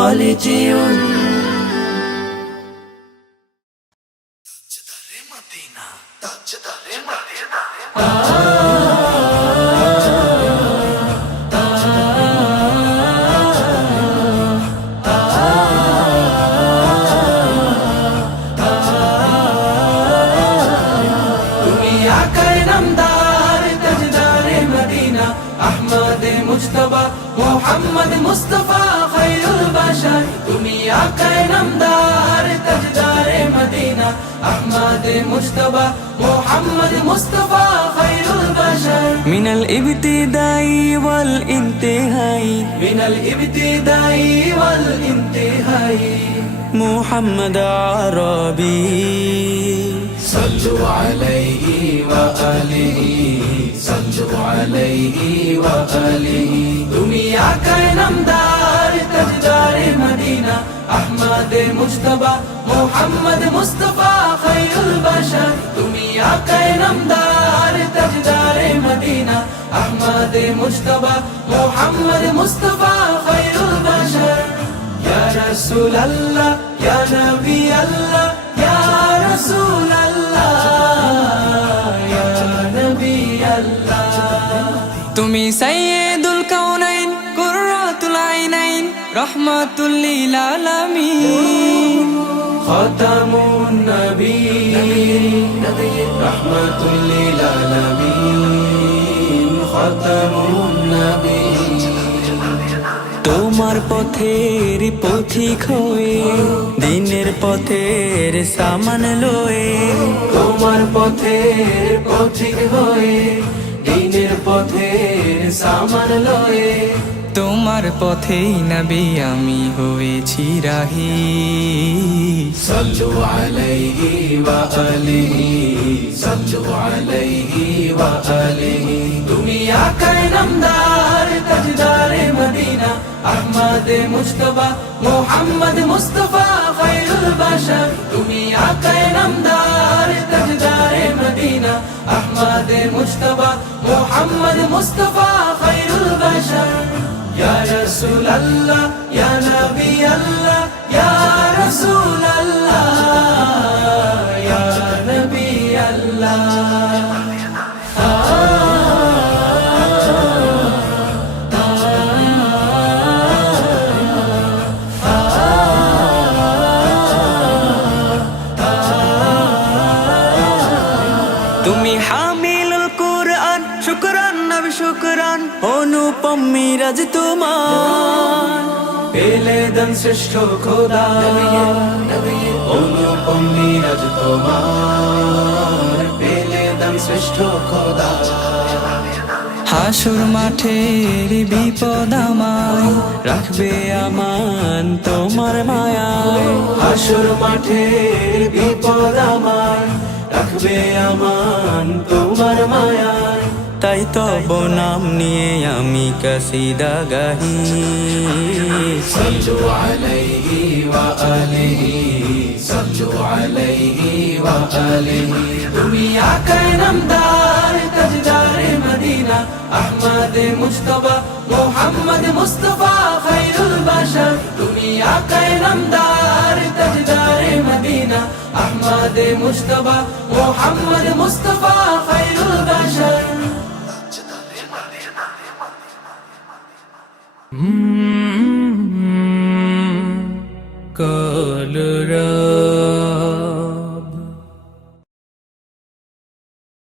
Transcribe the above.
خالدون মুজতবা মোহাম্মদ মুস্তাফা খায়রুল বাশার তুমি আকায়ে নামদার তাজদারে মদিনা আহমদ মুজতবা মোহাম্মদ মুস্তাফা খায়রুল বাশার মিনাল ইবতিদাই ওয়াল ইনতিহাই মিনাল ইবতিদাই ওয়াল ইনতিহাই মুহাম্মদ আরবি সাল্লু আলাইহি ওয়া আলিহি সাল্লু আলাইহি ওয়া আলিহি তুমি আকায়ে নামদার তাজদারে মদিনা আহমদ মুজতবা মোহাম্মদ মুস্তাফা খায়রুল বাশার তুমি আকায়ে নামদার তাজদারে মদিনা আহমদ মুজতবা মোহাম্মদ মুস্তাফা খায়রুল বাশার ইয়া রাসূলুল্লাহ ইয়া নবী আল্লাহ ইয়া রাসূলুল্লাহ ইয়া নবী আল্লাহ তুমি সাইয়্যিদুল কাউনাইন কুররাতুল আইনাইন রাহমাতুল লিল আলামিন খাতামুন নবিয়্যিন রাহমাতুল লিল আলামিন খাতামুন নবিয়্যিন তোমার পথের পথিক হয়ে দিনের পথের সামান লয়ে তোমার পথের পথিক হয়ে দিনের পথের সামান লয়ে তোমার পথেই নবী আমি হয়েছি রাহি সাল্লু আলাইহি ওয়া আলিহি সাল্লু আলাইহি ওয়া আলিহি তুমি আকায়ে নামদার তাজদারে মদিনা আহমদ মুজতবা মোহাম্মদ মুস্তাফা খায়রুল বাশার তুমি আকায়ে নামদার তাজদারে মদিনা আহমদ মুজতবা মোহাম্মদ মুস্তাফা খায়রুল বাশার ইয়া রাসূলুল্লাহ ইয়া নবী আল্লাহ ইয়া রাসূলুল্লাহ ইয়া নবী আল্লাহ তুমি হামিলুল কুরআন শুকরান নবী শুকরান অনুপম মিরাজ তোমার পেলে দেন শ্রেষ্ঠ খোদা অনুপম মিরাজ তোমার পেলে দেন শ্রেষ্ঠ খোদা হাসুর মাঠের বিপদ আমায় রাখবে আমান তোমার মায়ায় হাসুর মাঠের বিপদ আমায় রাখবে আমান তোমার মায়ায় তাই তব নাম নিয়ে আমি কসিদা গাহি সাল্লু আলাইহি ওয়া আলিহি সাল্লু আলাইহি ওয়া আলিহি তুমি আকায়ে নামদার তাজদারে মদিনা আহমদ মুজতবা মোহাম্মদ মুস্তাফা খায়রুল বাশার তুমি আকায়ে নামদার তাজদারে মদিনা আহমদ মুজতবা মোহাম্মদ মুস্তাফা খায়রুল বাশার কলরা